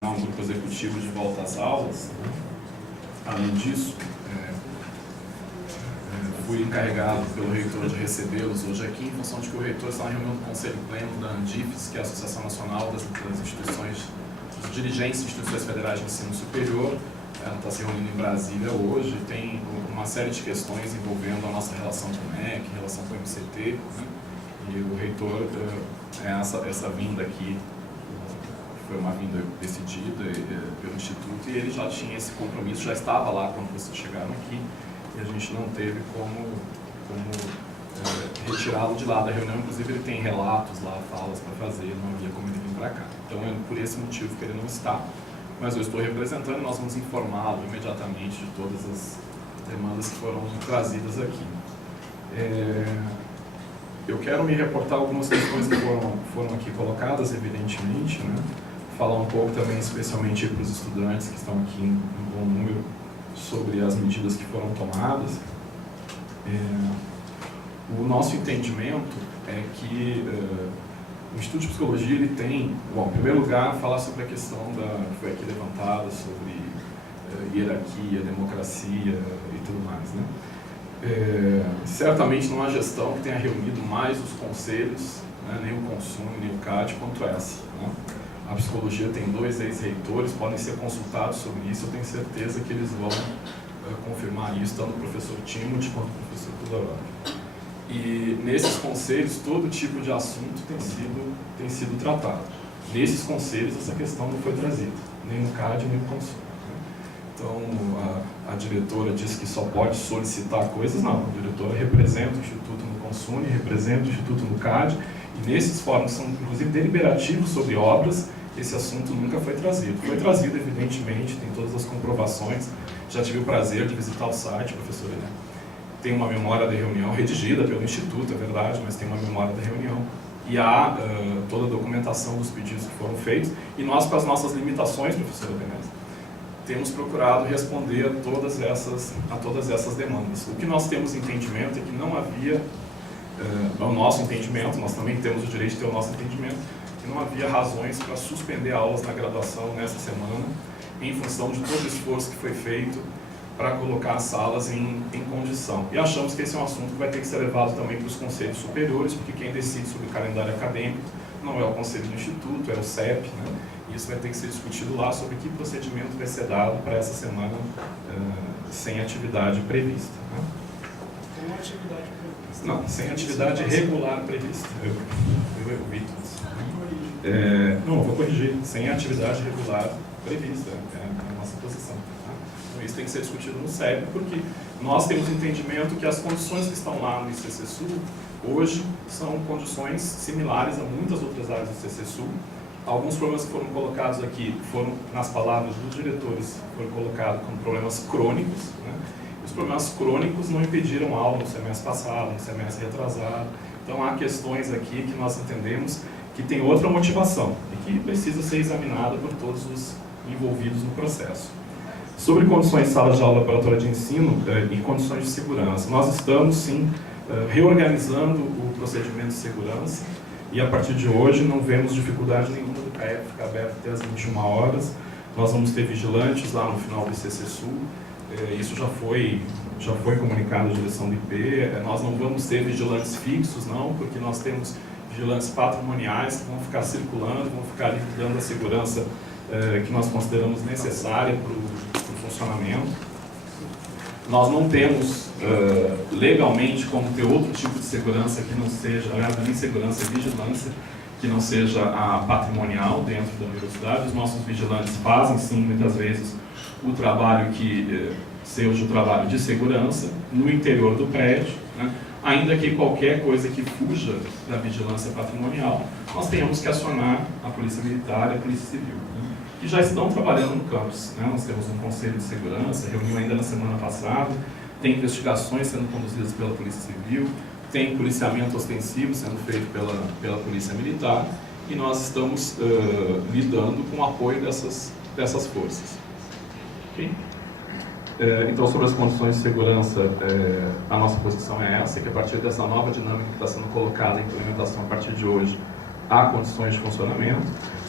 um grupo executivo de volta às aulas. Além disso, fui encarregado pelo reitor de recebê-los hoje aqui, em função de que o reitor está na reunião do Conselho Pleno da ANDIFES, que é a Associação Nacional das Instituições, dos Dirigentes de Instituições Federais de Ensino Superior. Ela está se reunindo em Brasília hoje, tem uma série de questões envolvendo a nossa relação com o MEC, relação com o MCT, né? E o reitor, essa vinda aqui, foi uma vinda decidida pelo Instituto, e ele já tinha esse compromisso, já estava lá quando vocês chegaram aqui, e a gente não teve como retirá-lo de lá da reunião. Inclusive ele tem relatos lá, falas para fazer, não havia como ele vir para cá. Então é por esse motivo que ele não está, mas eu estou representando, nós vamos informá-lo imediatamente de todas as demandas que foram trazidas aqui. Eu quero me reportar algumas questões que foram aqui colocadas, evidentemente, né? Falar um pouco também, especialmente para os estudantes que estão aqui em bom número, sobre as medidas que foram tomadas. O nosso entendimento é que o Instituto de Psicologia ele tem, bom, em primeiro lugar, falar sobre a questão que foi aqui levantada, sobre hierarquia, democracia e tudo mais, né? Certamente não há gestão que tenha reunido mais os conselhos, né, nem o Consumo, nem o CAD, quanto essa, né? A psicologia tem 2 ex-reitores, podem ser consultados sobre isso, eu tenho certeza que eles vão confirmar isso, tanto o professor Timothy quanto o professor Kudorov. E nesses conselhos, todo tipo de assunto tem sido tratado. Nesses conselhos, essa questão não foi trazida, nem no CAD, nem no Consumo. Então, a diretora disse que só pode solicitar coisas, não. A diretora representa o Instituto no Consumo, representa o Instituto no CAD, e nesses fóruns são, inclusive, deliberativos sobre obras, esse assunto nunca foi trazido. Foi trazido, evidentemente, tem todas as comprovações. Já tive o prazer de visitar o site, professora, né? Tem uma memória da reunião redigida pelo Instituto, é verdade, mas tem uma memória da reunião. E há toda a documentação dos pedidos que foram feitos, e nós, com as nossas limitações, professora Veneza, temos procurado responder a todas essas demandas. O que nós temos entendimento é que não havia, o nosso entendimento, nós também temos o direito de ter o nosso entendimento, que não havia razões para suspender aulas na graduação nessa semana, em função de todo o esforço que foi feito para colocar as salas em condição. E achamos que esse é um assunto que vai ter que ser levado também para os conselhos superiores, porque quem decide sobre o calendário acadêmico não é o Conselho do Instituto, é o CEP, né? E isso vai ter que ser discutido lá sobre que procedimento vai ser dado para essa semana sem atividade prevista. Né? Sem atividade prevista? Não, sem atividade regular prevista. Eu vi tudo. Não, eu vou corrigir. Sem atividade regular prevista, é a nossa posição. Tá? Então isso tem que ser discutido no CEP, porque nós temos entendimento que as condições que estão lá no ICC-Sul hoje são condições similares a muitas outras áreas do ICC-Sul. Alguns problemas que foram colocados aqui foram, nas palavras dos diretores, foram colocados como problemas crônicos, né? Os problemas crônicos não impediram aula no semestre passado, no semestre retrasado. Então há questões aqui que nós entendemos que tem outra motivação e que precisa ser examinada por todos os envolvidos no processo. Sobre condições de salas de aula preparatória de ensino e condições de segurança, nós estamos sim reorganizando o procedimento de segurança, e a partir de hoje não vemos dificuldade nenhuma do CAEP ficar aberto até as 21 horas. Nós vamos ter vigilantes lá no final do ICC-Sul, isso já foi comunicado à direção do IP. Nós não vamos ter vigilantes fixos, não, porque nós temos vigilantes patrimoniais que vão ficar circulando, vão ficar ali dando a segurança que nós consideramos necessária para o funcionamento. Nós não temos legalmente como ter outro tipo de segurança que não seja, aliás, nem segurança e vigilância, que não seja a patrimonial dentro da universidade. Os nossos vigilantes fazem, sim, muitas vezes, o trabalho que seja o trabalho de segurança no interior do prédio, né? Ainda que qualquer coisa que fuja da vigilância patrimonial, nós tenhamos que acionar a Polícia Militar e a Polícia Civil, né? Que já estão trabalhando no campus, né? Nós temos um conselho de segurança, reuniu ainda na semana passada, tem investigações sendo conduzidas pela Polícia Civil, tem policiamento ostensivo sendo feito pela Polícia Militar, e nós estamos lidando com o apoio dessas forças. Okay? Então, sobre as condições de segurança, a nossa posição é essa, que a partir dessa nova dinâmica que está sendo colocada em implementação a partir de hoje, há condições de funcionamento.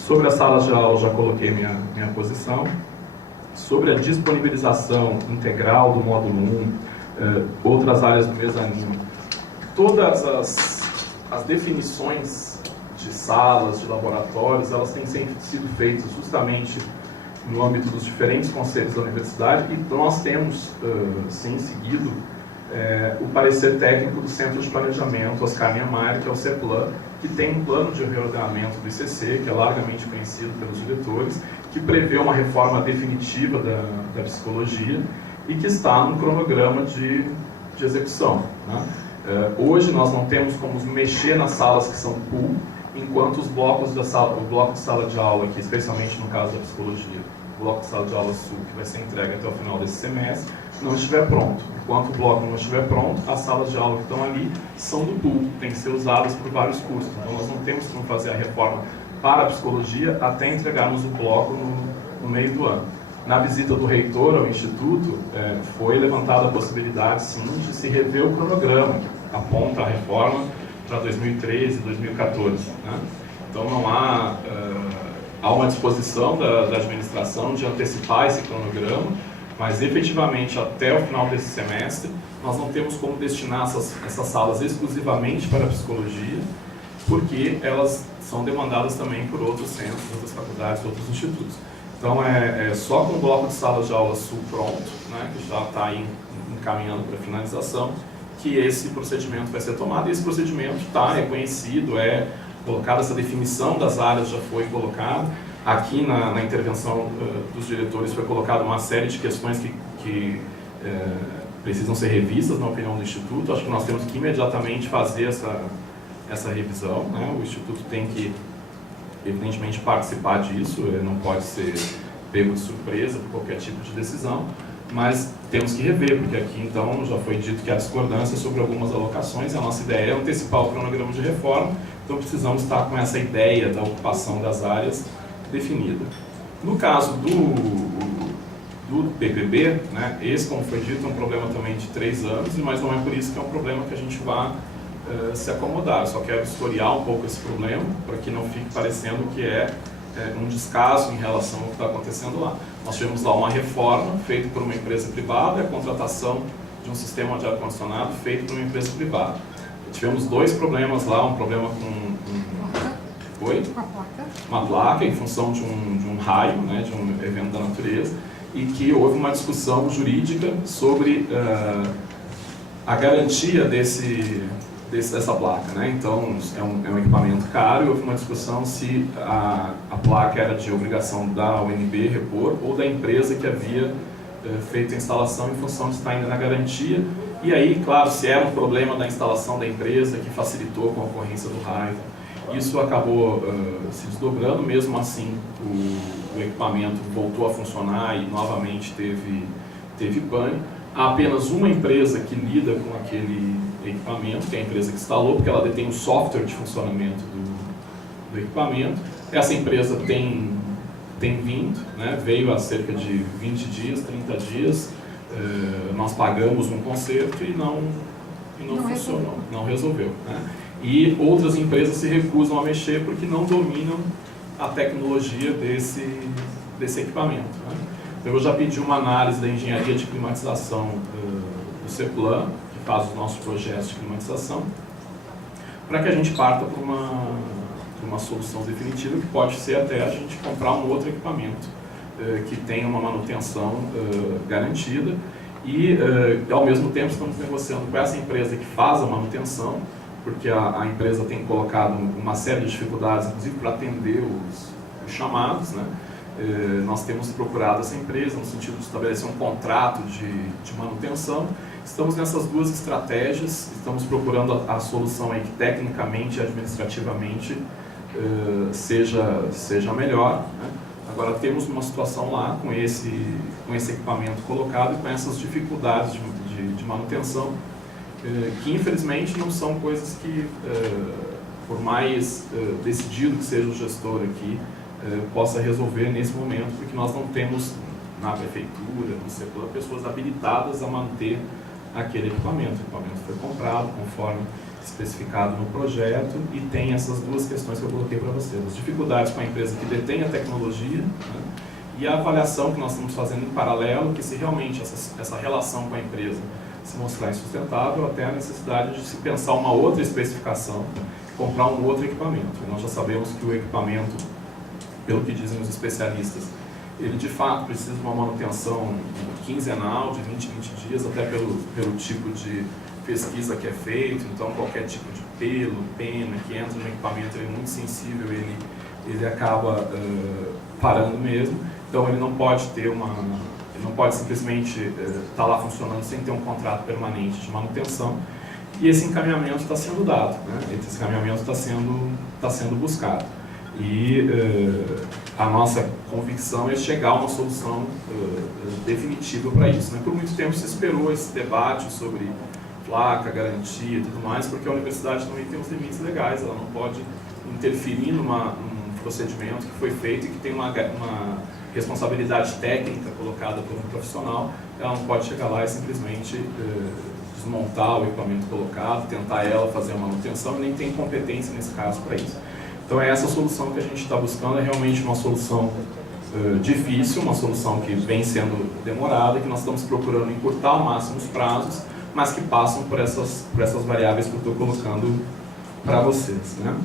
Sobre as salas de aula, já coloquei minha posição. Sobre a disponibilização integral do módulo 1, outras áreas do mezanino, todas as definições de salas, de laboratórios, elas têm sido feitas justamente no âmbito dos diferentes conselhos da universidade, e nós temos, sim, seguido o parecer técnico do Centro de Planejamento Oscar Niemeyer, que é o CEPLAN, que tem um plano de reordenamento do ICC, que é largamente conhecido pelos diretores, que prevê uma reforma definitiva da psicologia e que está no cronograma de execução, né? Hoje nós não temos como mexer nas salas que são pool, enquanto os blocos o bloco de sala de aula, aqui, especialmente no caso da psicologia, o bloco de sala de aula sul, que vai ser entregue até o final desse semestre, não estiver pronto. Enquanto o bloco não estiver pronto, as salas de aula que estão ali são do pool, têm que ser usadas por vários cursos. Então nós não temos como fazer a reforma para a psicologia até entregarmos o bloco no meio do ano. Na visita do reitor ao Instituto, foi levantada a possibilidade, sim, de se rever o cronograma, que aponta a reforma para 2013 e 2014. Né? Então não há uma disposição da administração de antecipar esse cronograma, mas efetivamente até o final desse semestre nós não temos como destinar essas salas exclusivamente para a psicologia, porque elas são demandadas também por outros centros, outras faculdades, outros institutos. Então só com o bloco de salas de aula sul pronto, né, que já está encaminhando para finalização, que esse procedimento vai ser tomado, e esse procedimento está reconhecido, colocada essa definição das áreas, já foi colocada. Aqui na intervenção dos diretores foi colocada uma série de questões que precisam ser revistas na opinião do Instituto. Acho que nós temos que imediatamente fazer essa revisão, né? O Instituto tem que, evidentemente, participar disso, não pode ser pego de surpresa por qualquer tipo de decisão, mas temos que rever, porque aqui então já foi dito que há discordância sobre algumas alocações, e a nossa ideia é antecipar o cronograma de reforma, então precisamos estar com essa ideia da ocupação das áreas definida. No caso do PPB, né, esse, como foi dito, é um problema também de 3 anos, mas não é por isso que é um problema que a gente vá se acomodar. Eu só quero historiar um pouco esse problema, para que não fique parecendo que um descaso em relação ao que está acontecendo lá. Nós tivemos lá uma reforma feita por uma empresa privada e a contratação de um sistema de ar-condicionado feito por uma empresa privada. Tivemos 2 problemas lá, um problema com uma placa em função de um raio, né, de um evento da natureza, e que houve uma discussão jurídica sobre a garantia dessa placa, né? Então é um equipamento caro, e houve uma discussão se a placa era de obrigação da UNB repor ou da empresa que havia feito a instalação, em função de estar ainda na garantia. E aí, claro, se era um problema da instalação da empresa que facilitou com a ocorrência do raio, isso acabou se desdobrando. Mesmo assim o equipamento voltou a funcionar e novamente teve pane. Há apenas uma empresa que lida com aquele equipamento, que é a empresa que instalou, porque ela detém o software de funcionamento do equipamento. Essa empresa tem vindo, né, veio há cerca de 20 dias, 30 dias, nós pagamos um conserto e não funcionou, não resolveu, né? E outras empresas se recusam a mexer porque não dominam a tecnologia desse equipamento, né? Então eu já pedi uma análise da engenharia de climatização do CEPLAN, que faz os nossos projetos de climatização, para que a gente parta para uma solução definitiva, que pode ser até a gente comprar um outro equipamento que tenha uma manutenção garantida, e ao mesmo tempo estamos negociando com essa empresa que faz a manutenção, porque a empresa tem colocado uma série de dificuldades, inclusive para atender os chamados, né? Nós temos procurado essa empresa no sentido de estabelecer um contrato de manutenção. Estamos nessas 2 estratégias, estamos procurando a solução aí que tecnicamente e administrativamente seja melhor, né? Agora temos uma situação lá com esse equipamento colocado e com essas dificuldades de manutenção, que infelizmente não são coisas que, por mais decidido que seja o gestor aqui, possa resolver nesse momento, porque nós não temos na prefeitura, no CEPLAN, pessoas habilitadas a manter aquele equipamento. O equipamento foi comprado conforme especificado no projeto, e tem essas duas questões que eu coloquei para vocês: as dificuldades com a empresa que detém a tecnologia, né, e a avaliação que nós estamos fazendo em paralelo, que se realmente essa relação com a empresa se mostrar insustentável, até a necessidade de se pensar uma outra especificação, comprar um outro equipamento. E nós já sabemos que o equipamento, pelo que dizem os especialistas, ele de fato precisa de uma manutenção quinzenal, de 20 dias, até pelo tipo de pesquisa que é feito. Então qualquer tipo de pelo, pena que entra no equipamento, ele é muito sensível, ele acaba parando mesmo. Então ele não pode ter ele não pode simplesmente estar lá funcionando sem ter um contrato permanente de manutenção. E esse encaminhamento está sendo dado, né? Esse encaminhamento está sendo buscado. E a nossa convicção é chegar a uma solução definitiva para isso, né? Por muito tempo se esperou esse debate sobre placa, garantia e tudo mais, porque a universidade também tem os limites legais, ela não pode interferir num procedimento que foi feito e que tem uma responsabilidade técnica colocada por um profissional. Ela não pode chegar lá e simplesmente desmontar o equipamento colocado, tentar ela fazer a manutenção, e nem tem competência nesse caso para isso. Então é essa solução que a gente está buscando, é realmente uma solução difícil, uma solução que vem sendo demorada, que nós estamos procurando encurtar ao máximo os prazos, mas que passam por essas variáveis que eu estou colocando para vocês, né?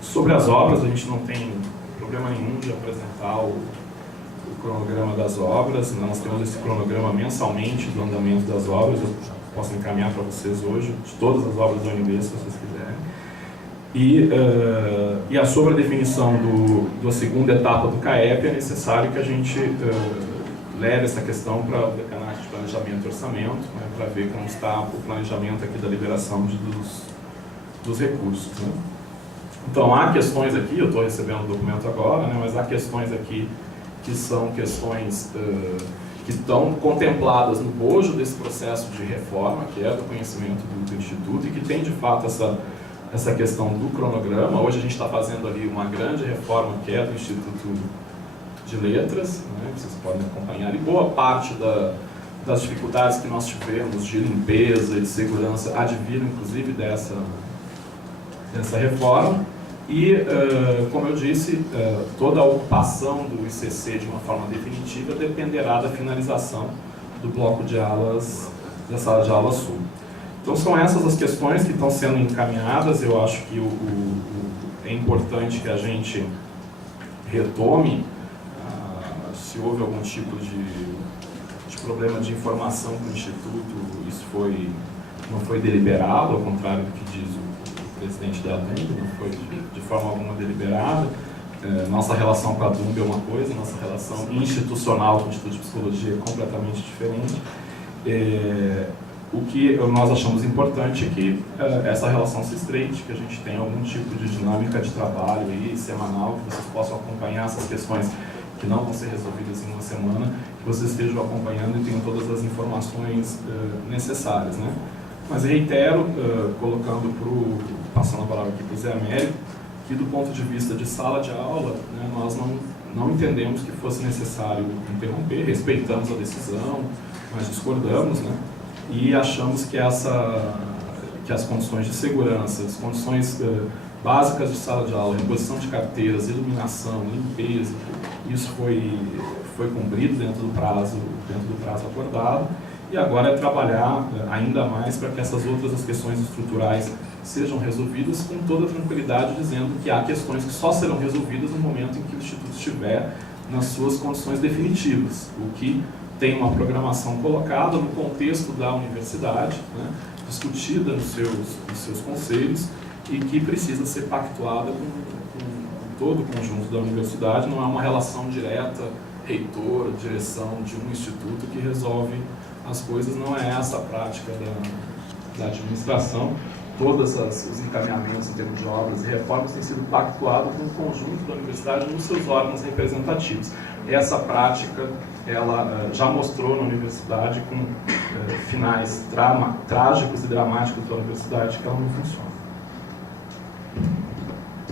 Sobre as obras, a gente não tem problema nenhum de apresentar o cronograma das obras. Nós temos esse cronograma mensalmente do andamento das obras. Eu posso encaminhar para vocês hoje, de todas as obras da UNB, se vocês quiserem. E sobre a definição da segunda etapa do CAEP, é necessário que a gente leve essa questão para o decanato de planejamento e orçamento, né, para ver como está o planejamento aqui da liberação dos recursos, né. Então há questões aqui, eu estou recebendo o documento agora, né, mas há questões aqui que são questões que estão contempladas no bojo desse processo de reforma, que é do conhecimento do Instituto, e que tem de fato essa questão do cronograma. Hoje a gente está fazendo ali uma grande reforma que é do Instituto de Letras, né, vocês podem acompanhar, e boa parte das dificuldades que nós tivemos de limpeza e de segurança adviram inclusive dessa reforma. E, como eu disse, toda a ocupação do ICC de uma forma definitiva dependerá da finalização do bloco de alas, da sala de aula sul. Então são essas as questões que estão sendo encaminhadas. Eu acho que é importante que a gente retome, se houve algum tipo de problema de informação com o Instituto, isso não foi deliberado, ao contrário do que diz o presidente da DUMB, não foi de forma alguma deliberada. Nossa relação com a DUMB é uma coisa, nossa relação institucional com o Instituto de Psicologia é completamente diferente. O que nós achamos importante é que essa relação se estreite, que a gente tenha algum tipo de dinâmica de trabalho aí, semanal, que vocês possam acompanhar essas questões que não vão ser resolvidas em uma semana, que vocês estejam acompanhando e tenham todas as informações necessárias, né? Mas reitero, passando a palavra aqui para o Zé Américo, que do ponto de vista de sala de aula, né, nós não entendemos que fosse necessário interromper, respeitamos a decisão, mas discordamos, né? E achamos que as condições de segurança, as condições básicas de sala de aula, reposição de carteiras, iluminação, limpeza, isso foi cumprido dentro do prazo acordado. E agora é trabalhar ainda mais para que essas outras questões estruturais sejam resolvidas com toda tranquilidade, dizendo que há questões que só serão resolvidas no momento em que o Instituto estiver nas suas condições definitivas, o que tem uma programação colocada no contexto da universidade, né, discutida nos seus conselhos, e que precisa ser pactuada com todo o conjunto da universidade. Não é uma relação direta, reitor, direção de um instituto que resolve as coisas, não é essa a prática da administração. Todos os encaminhamentos em termos de obras e reformas têm sido pactuados com o conjunto da universidade nos seus órgãos representativos. Essa prática, ela já mostrou na universidade, com finais trágicos e dramáticos da universidade, que ela não funciona.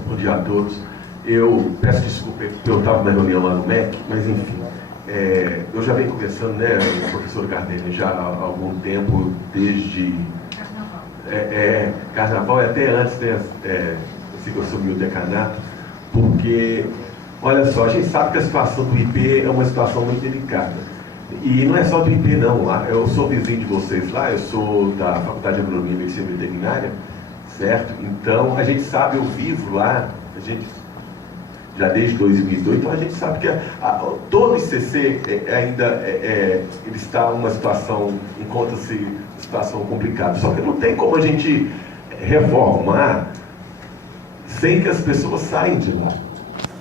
Bom dia a todos. Eu peço desculpa porque eu estava na reunião lá no MEC, mas enfim, eu já venho conversando, né, o professor Cardelli, já há algum tempo, desde carnaval, até antes, né, assim que eu assumi o decanato, porque, olha só, a gente sabe que a situação do IP é uma situação muito delicada. E não é só do IP, não. Eu sou vizinho de vocês lá, eu sou da Faculdade de Agronomia e Medicina Veterinária, certo? Então, a gente sabe, eu vivo lá, a gente já desde 2002, então a gente sabe que todo ICC ainda ele está numa situação, encontra-se uma situação complicada. Só que não tem como a gente reformar sem que as pessoas saiam de lá,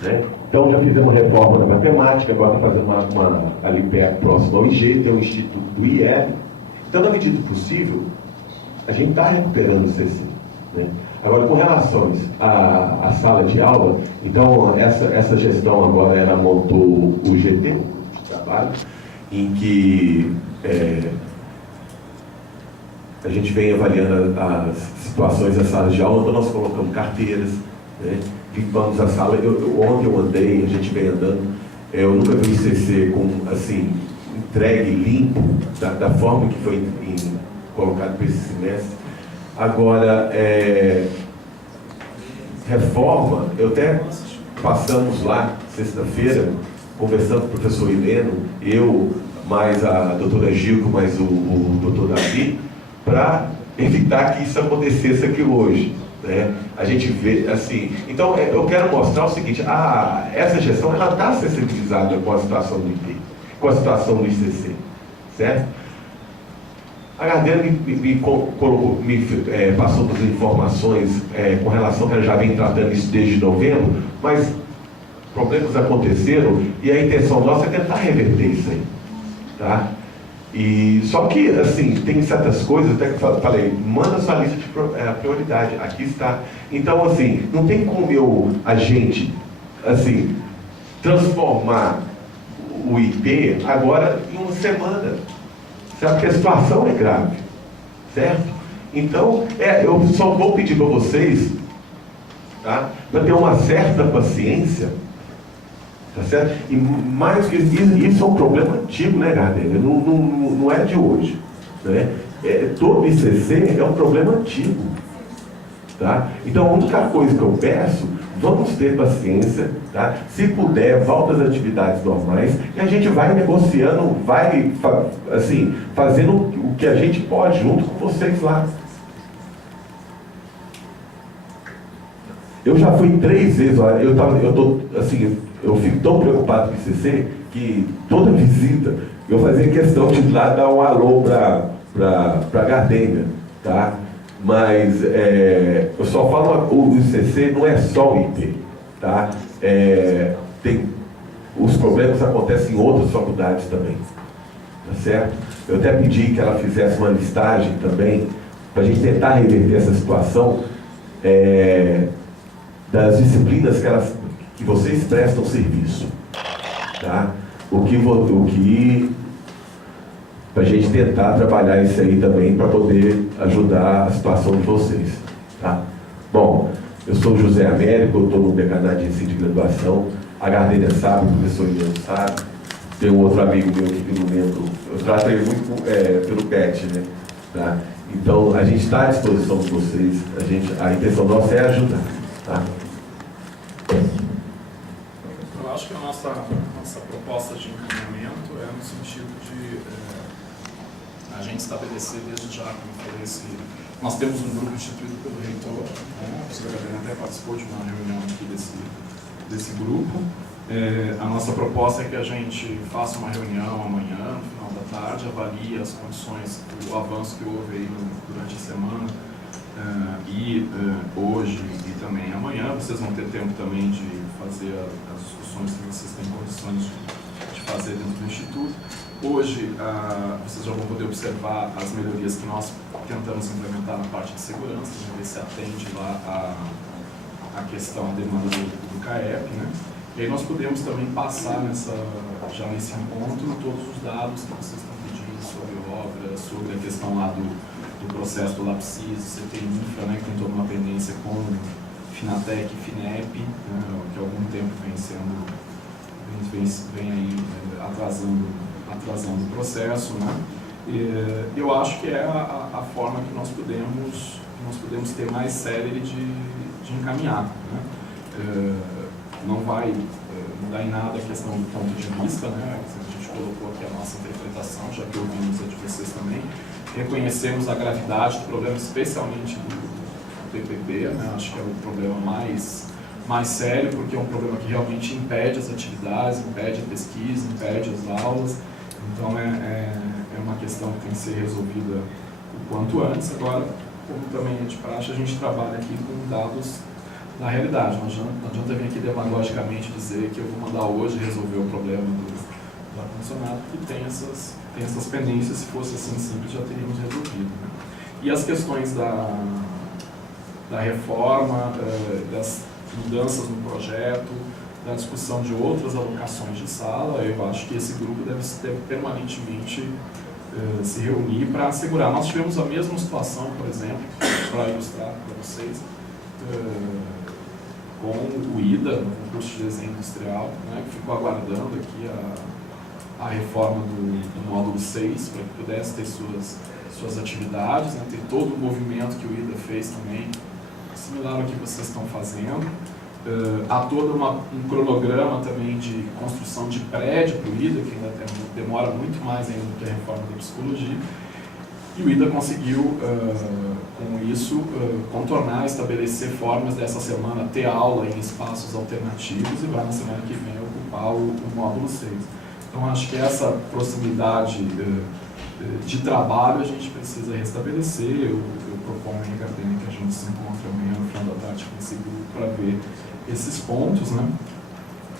né? Então já fizemos reforma na matemática, agora está fazendo uma ali perto, próximo ao IG, tem o Instituto do IEL. Então, na medida do possível, a gente está recuperando o ICC, né? Agora, com relação à sala de aula, então essa gestão agora ela montou o GT, o grupo de trabalho, em que a gente vem avaliando as situações das salas de aula, então nós colocamos carteiras, né? Limpamos a sala. Onde eu andei, a gente vem andando, eu nunca vi o ICC com, assim, entregue, limpo, da forma que foi colocado para esse semestre. Agora, reforma, eu até passamos lá, sexta-feira, conversando com o professor Heleno, eu, mais a doutora Gilco, mais o doutor Davi, para evitar que isso acontecesse aqui hoje, né? A gente vê, assim, então eu quero mostrar o seguinte, essa gestão, ela está sensibilizada com a situação do IP, com a situação do ICC, certo? A Gardena me passou as informações com relação que ela já vem tratando isso desde novembro, mas problemas aconteceram e a intenção nossa é tentar reverter isso aí, tá? E, só que, assim, tem certas coisas, até que eu falei, manda sua lista de prioridade, aqui está. Então, assim, não tem como a gente, assim, transformar o IP agora em uma semana, sabe? Porque a situação é grave, certo? Então, eu só vou pedir para vocês, tá? Para ter uma certa paciência, tá certo? E mais que isso é um problema antigo, né, Gardena? Não é de hoje, né? Todo ICC é um problema antigo, tá? Então, a única coisa que eu peço, vamos ter paciência, tá? Se puder, volta às atividades normais e a gente vai negociando, vai, assim, fazendo o que a gente pode junto com vocês lá. Eu já fui 3 vezes, olha, eu fico tão preocupado com o ICC que toda visita eu fazia questão de ir lá dar um alô para Gardena, tá? Mas eu só falo, o ICC não é só o IP, tá? Os problemas acontecem em outras faculdades também, tá certo? Eu até pedi que ela fizesse uma listagem também, para a gente tentar reverter essa situação, das disciplinas que vocês prestam serviço, tá? Para a gente tentar trabalhar isso aí também para poder ajudar a situação de vocês, tá? Bom, eu sou o José Américo, eu estou no decanato de ensino de graduação, a Gardena sabe, o professor Ian sabe, tem um outro amigo meu que não lembro, eu trato ele muito pelo PET, né? Tá? Então, a gente está à disposição de vocês, a intenção nossa é ajudar, tá? Eu acho que a nossa proposta de encaminhamento é no sentido de a gente estabelecer desde já, como eu falei, nós temos um grupo instituído pelo reitor, né? O professor Gabriel até participou de uma reunião aqui desse grupo. A nossa proposta é que a gente faça uma reunião amanhã, no final da tarde, avalie as condições, o avanço que houve aí durante a semana, hoje e também amanhã. Vocês vão ter tempo também de fazer as discussões que vocês têm condições de fazer dentro do Instituto. Hoje, vocês já vão poder observar as melhorias que nós tentamos implementar na parte de segurança, ver se atende lá a questão, a demanda do CAEP, né? E aí nós podemos também passar já nesse encontro todos os dados que vocês estão pedindo sobre obras, sobre a questão lá do processo do LAPSIS, CTINFRA, né, que tem toda uma pendência com Finatec e Finep, né, que há algum tempo vem aí atrasando o processo, né? Eu acho que é a forma que nós podemos nós podemos ter mais célere de encaminhar. Né? Não vai mudar em nada a questão do ponto de vista, né? A gente colocou aqui a nossa interpretação, já que ouvimos a de vocês também. Reconhecemos a gravidade do problema, especialmente do PPP, né? Acho que é o problema mais sério, porque é um problema que realmente impede as atividades, impede a pesquisa, impede as aulas. Então é uma questão que tem que ser resolvida o quanto antes. Agora, como também é de praxe, a gente trabalha aqui com dados da realidade. Não adianta vir aqui demagogicamente dizer que eu vou mandar hoje resolver o problema do ar-condicionado, porque tem essas pendências. Se fosse assim simples, já teríamos resolvido. Né? E as questões da reforma, das mudanças no projeto, da discussão de outras alocações de sala, eu acho que esse grupo deve permanentemente se reunir para assegurar. Nós tivemos a mesma situação, por exemplo, para ilustrar para vocês, com o IDA, no curso de desenho industrial, né, que ficou aguardando aqui a reforma do módulo 6, para que pudesse ter suas atividades, né, ter todo o movimento que o IDA fez também, similar ao que vocês estão fazendo. Há todo um cronograma também de construção de prédio para o IDA, que ainda demora muito mais ainda do que a reforma da psicologia. E o IDA conseguiu, com isso, contornar, estabelecer formas dessa semana ter aula em espaços alternativos e vai na semana que vem ocupar o módulo 6. Então, acho que essa proximidade de trabalho a gente precisa restabelecer. Eu proponho aí, Gardênia, que a gente se encontre amanhã no final da tarde com esse grupo para ver esses pontos, né?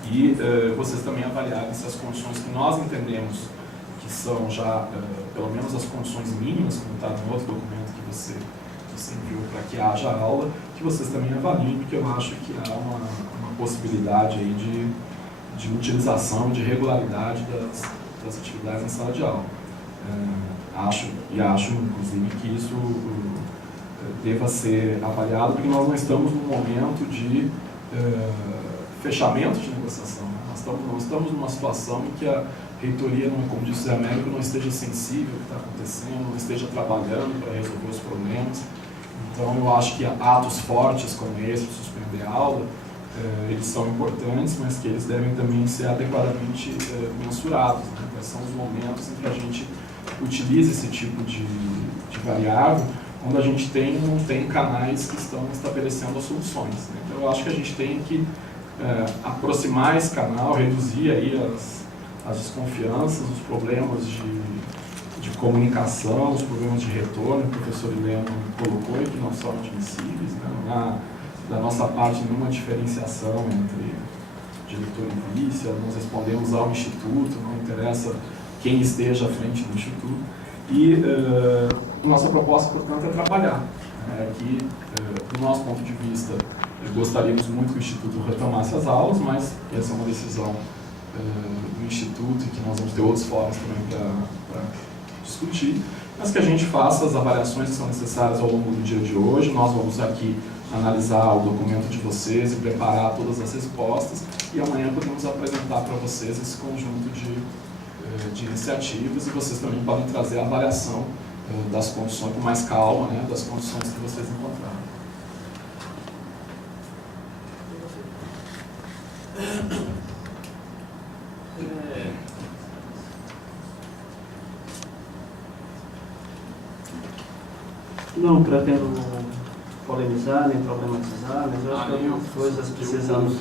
E vocês também avaliarem se as condições que nós entendemos que são já, pelo menos as condições mínimas, como está no outro documento que você enviou para que haja aula, que vocês também avaliem, porque eu acho que há uma possibilidade aí de utilização, de regularidade das atividades em sala de aula. Acho, inclusive, que isso deva ser avaliado, porque nós não estamos num momento de fechamento de negociação. Né? Nós não estamos numa situação em que a reitoria, como disse o Américo, não esteja sensível ao que está acontecendo, não esteja trabalhando para resolver os problemas. Então, eu acho que atos fortes como esse, suspender a aula, eles são importantes, mas que eles devem também ser adequadamente mensurados. Né? Quais são os momentos em que a gente utiliza esse tipo de variável, quando a gente não tem canais que estão estabelecendo as soluções. Né? Então, eu acho que a gente tem que aproximar esse canal, reduzir aí as desconfianças, os problemas de comunicação, os problemas de retorno, que o professor Heleno colocou e que não são admissíveis. Né? Não há, da nossa parte, nenhuma diferenciação entre diretor e vice, nós respondemos ao Instituto, não interessa quem esteja à frente do Instituto. E nossa proposta, portanto, é trabalhar. Aqui, do nosso ponto de vista, gostaríamos muito que o Instituto retomasse as aulas, mas essa é uma decisão do Instituto e que nós vamos ter outros fóruns também para discutir, mas que a gente faça as avaliações que são necessárias ao longo do dia de hoje. Nós vamos aqui analisar o documento de vocês e preparar todas as respostas, e amanhã podemos apresentar para vocês esse conjunto de iniciativas, e vocês também podem trazer a avaliação das condições, com mais calma, né, das condições que vocês encontraram. Não pretendo polemizar, nem problematizar, mas eu acho que algumas coisas precisamos...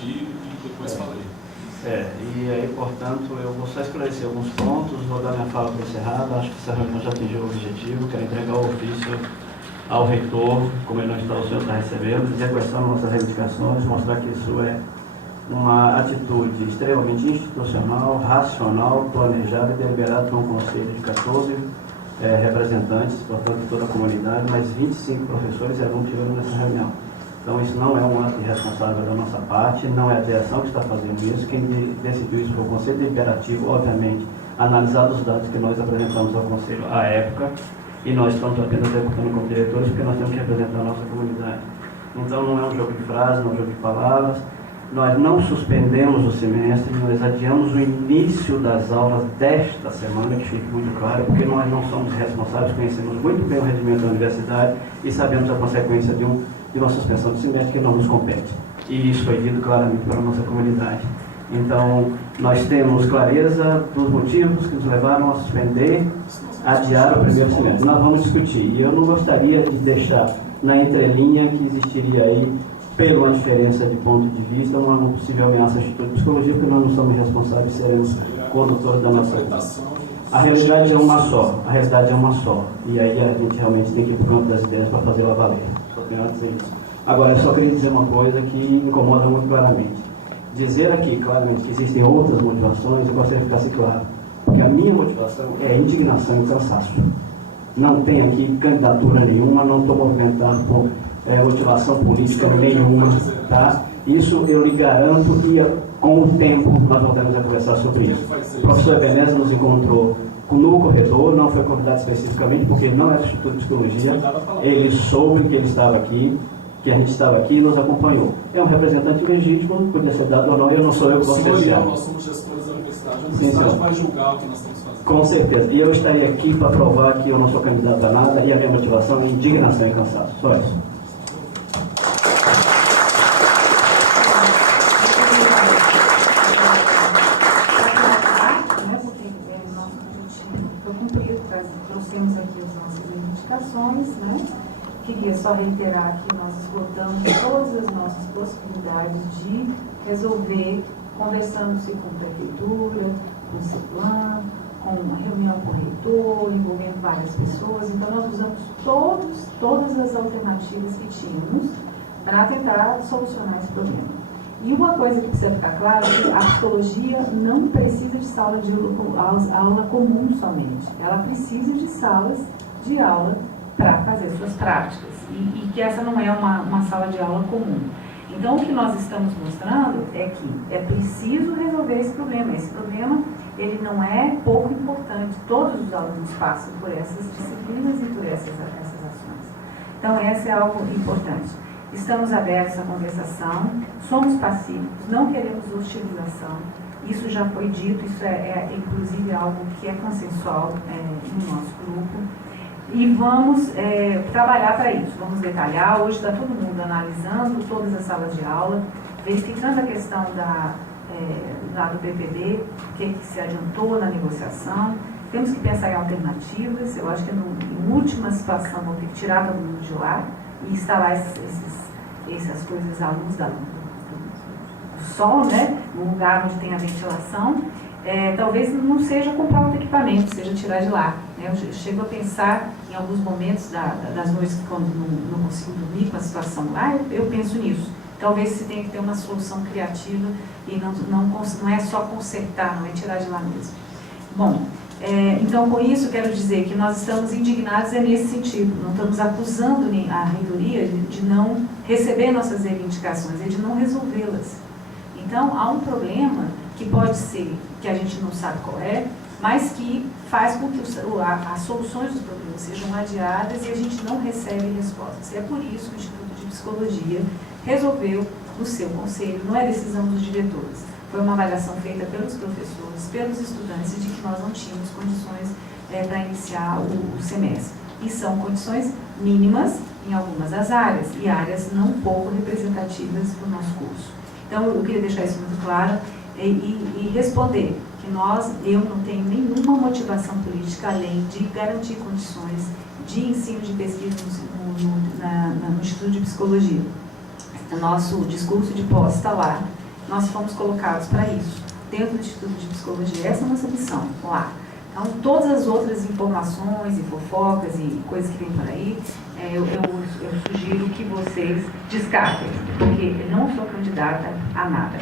E aí, portanto, eu vou só esclarecer alguns pontos, vou dar minha fala por encerrada. Acho que essa reunião já atingiu o objetivo, quero entregar o ofício ao reitor, como ele não está, o senhor está recebendo, dizer quais são nossas reivindicações, mostrar que isso é uma atitude extremamente institucional, racional, planejada e deliberada por um conselho de 14 representantes, portanto, de toda a comunidade, mas 25 professores e alunos tiveram nessa reunião. Então, isso não é um ato irresponsável da nossa parte, não é a direção que está fazendo isso. Quem decidiu isso foi o Conselho Deliberativo, obviamente, analisados os dados que nós apresentamos ao Conselho à época, e nós estamos apenas executando como diretores, porque nós temos que representar a nossa comunidade. Então, não é um jogo de frases, não é um jogo de palavras, Nós não suspendemos o semestre, nós adiamos o início das aulas desta semana, que fique muito claro, porque nós não somos responsáveis, conhecemos muito bem o regimento da universidade e sabemos a consequência de uma suspensão do semestre que não nos compete. E isso foi dito claramente para a nossa comunidade. Então, nós temos clareza dos motivos que nos levaram a suspender, adiar o primeiro semestre. Nós vamos discutir. E eu não gostaria de deixar na entrelinha que existiria aí, pela uma diferença de ponto de vista, uma possível ameaça ao Instituto de Psicologia, porque nós não somos responsáveis, seremos condutores da nossa vida. A realidade é uma só. A realidade é uma só. E aí a gente realmente tem que ir para o campo das ideias para fazê-la valer. Só tenho a dizer isso. Agora, eu só queria dizer uma coisa que incomoda muito claramente. Dizer aqui claramente que existem outras motivações, eu gostaria que ficasse claro. Porque a minha motivação é indignação e cansaço. Não tem aqui candidatura nenhuma, não estou movimentado por motivação política nenhuma. Tá? Isso eu lhe garanto e com o tempo nós voltamos a conversar sobre isso. O professor Ebenezer nos encontrou no corredor, não foi convidado especificamente porque ele não é do Instituto de Psicologia. Ele soube que ele estava aqui, que a gente estava aqui e nos acompanhou. É um representante legítimo, podia ser dado ou não, eu não sou eu que vou cercear. Nós somos gestores da universidade, a universidade vai julgar o que nós estamos fazendo. Com certeza. E eu estaria aqui para provar que eu não sou candidato a nada e a minha motivação é indignação e cansaço. Só isso. Trouxemos aqui as nossas reivindicações, né? Queria só reiterar que nós esgotamos todas as nossas possibilidades de resolver, conversando-se com a prefeitura, com o CEPLAN, com uma reunião com o reitor, envolvendo várias pessoas. Então, nós usamos todas as alternativas que tínhamos para tentar solucionar esse problema. E uma coisa que precisa ficar clara é que a psicologia não precisa de sala de aula comum somente. Ela precisa de salas de aula para fazer suas práticas. E que essa não é uma sala de aula comum. Então, o que nós estamos mostrando é que é preciso resolver esse problema. Esse problema, ele não é pouco importante. Todos os alunos passam por essas disciplinas e por essas ações. Então, essa é algo importante. Estamos abertos à conversação, somos pacíficos, não queremos hostilização. Isso já foi dito, isso é inclusive algo que é consensual no nosso grupo. E vamos trabalhar para isso, vamos detalhar. Hoje está todo mundo analisando todas as salas de aula, verificando a questão do PPD, o que se adiantou na negociação. Temos que pensar em alternativas. Eu acho que em última situação vamos ter que tirar todo mundo de lá e instalar essas coisas à luz do sol, né? Num lugar onde tem a ventilação. Talvez não seja comprar outro equipamento, seja tirar de lá. Né? Eu chego a pensar em alguns momentos das noites quando não consigo dormir com a situação lá, eu penso nisso. Talvez se tenha que ter uma solução criativa e não é só consertar, não é tirar de lá mesmo. Bom, então com isso quero dizer que nós estamos indignados nesse sentido, não estamos acusando a reitoria de não receber nossas reivindicações, de não resolvê-las. Então há um problema que pode ser que a gente não sabe qual é, mas que faz com que as soluções dos problemas sejam adiadas e a gente não recebe respostas. E é por isso que o Instituto de Psicologia resolveu no seu conselho, não é decisão dos diretores, foi uma avaliação feita pelos professores, pelos estudantes, de que nós não tínhamos condições para iniciar o semestre. E são condições mínimas em algumas das áreas, e áreas não pouco representativas do nosso curso. Então, eu queria deixar isso muito claro e responder que eu não tenho nenhuma motivação política além de garantir condições de ensino de pesquisa no Instituto de Psicologia. O nosso discurso de posse está lá. Nós fomos colocados para isso, dentro do Instituto de Psicologia. Essa é a nossa missão, lá. Então, todas as outras informações e fofocas e coisas que vêm por aí, eu sugiro que vocês descartem, porque eu não sou candidata a nada.